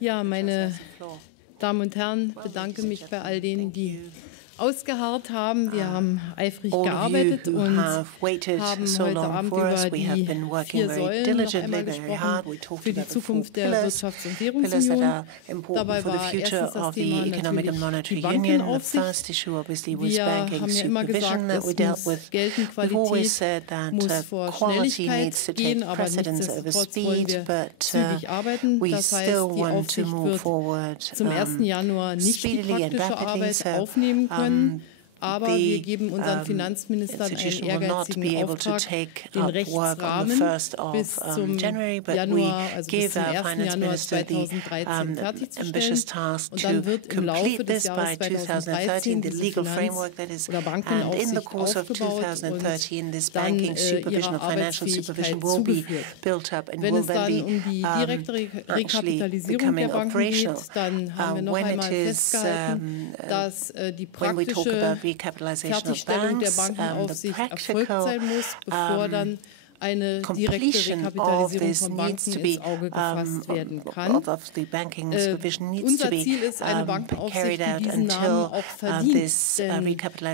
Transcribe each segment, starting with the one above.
Ja, meine Damen und Herren, bedanke mich bei all denen, die ausgeharrt haben. Wir haben eifrig gearbeitet und haben heute Abend über die 4 Säulen noch einmal gesprochen für die Zukunft der Wirtschafts- und Währungsunion. Dabei war erstens das Thema natürlich die Bankenaufsicht. Wir haben ja immer gesagt, es muss gelten, Qualität muss vor Schnelligkeit gehen, aber nichtsdestotrotz wollen wir zügig arbeiten. Das heißt, die Aufsicht wird zum 1. Januar nicht die praktische Arbeit aufnehmen können. Aber wir geben unseren Finanzministern einen ehrgeizigen Auftrag, den Rechtsrahmen bis zum Januar, also bis zum 1. Januar 2013 fertigzustellen. Und dann wird im Laufe des Jahres 2013 diese Finanz- oder Bankenaufsicht aufgebaut und dann ihrer Arbeitsfähigkeit zugeführt. Wenn es dann um die direkte Rekapitalisierung der Banken geht, dann haben wir noch einmal festgehalten, dass die praktische Fertigstellung der Bankenaufsicht erfolgt sein muss, bevor dann eine direkte Rekapitalisierung von Banken ins Auge gefasst werden kann. Unser Ziel ist eine Bankenaufsicht, die diesen Namen auch verdient, denn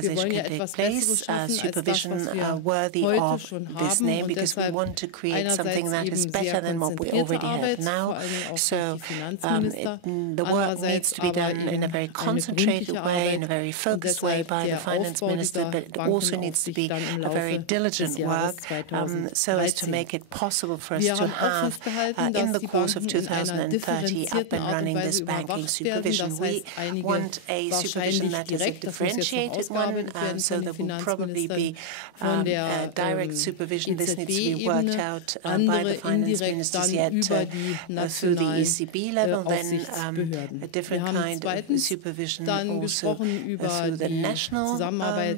wir wollen ja etwas Besseres schaffen als das, was wir heute schon haben und deshalb einerseits eben sehr konzentrierte Arbeit, vor allem auch durch die Finanzminister, andererseits aber eben eine gründliche Arbeit und deshalb der Aufbau dieser Bankenaufsicht dann im Laufe des Jahres 2013. So as to make it possible for us to have, in the course of 2030, up and running this banking supervision. We want a supervision that is a differentiated one, so there will probably be direct supervision. This needs to be worked out by the finance ministers yet through the ECB level, then a different kind of supervision also through the national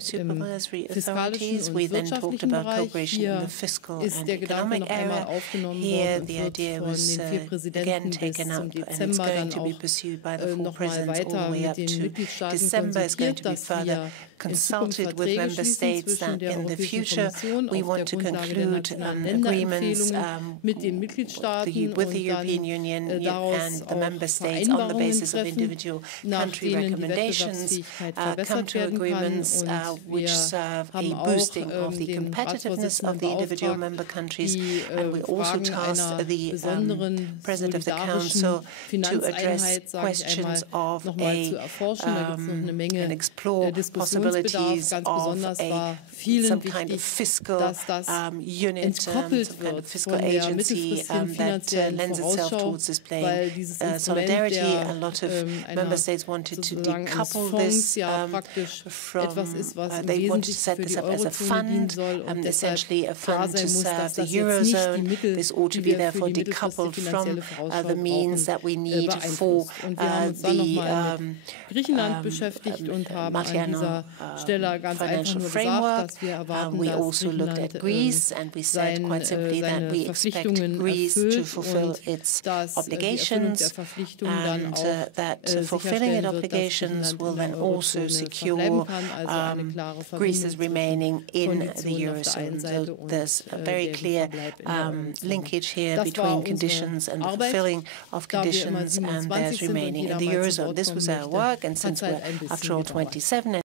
supervisory authorities. We then talked about cooperation in the fiscal ist der Gedanke noch einmal aufgenommen worden und wird von den 4 Präsidenten bis zum Dezember dann auch noch mal weiter mit den Mitgliedstaaten konsultiert, dass wir in Zukunft Verträge schließen zwischen der Europäischen Kommission auf der Grundlage der nationalen Länderempfehlungen mit den Mitgliedstaaten und dann daraus auch Vereinbarungen treffen, nach denen die Wettbewerbsfähigkeit verbessert werden kann. Und wir haben auch den Ratsvorsitzenden beauftragt, die Fragen einer besonderen solidarischen Finanzeinheit, sage ich einmal, nochmal zu erforschen. Da gibt es noch eine Menge Diskussionsbedarf. Ganz besonders war vielen wichtig, dass das entkoppelt wird von der mittelfristigen finanziellen Vorausschau, weil dieses Instrument einer sozusagen eines Fonds ja praktisch etwas ist, was im Wesentlichen für die Eurozone dienen soll und deshalb klar sein muss, dass das jetzt nicht die Mittel, die wir für die mittelfristige finanzielle Vorausschau brauchen, beeinflusst. Und wir haben uns dann nochmal mit Griechenland beschäftigt und haben an dieser Stelle ganz einfach nur gesagt, dass wir erwarten, dass Griechenland seine Verpflichtungen erfüllt und dass die Erfüllung der Verpflichtungen dann auch sicherstellen wird, dass Griechenland in der Eurozone verbleiben kann, also eine klare Verbindung Konditionen auf der einen Seite und der Verbleib in der linkage here between conditions and the fulfilling of conditions and theirs remaining in the Eurozone. This was our work, and since we're, after all, 27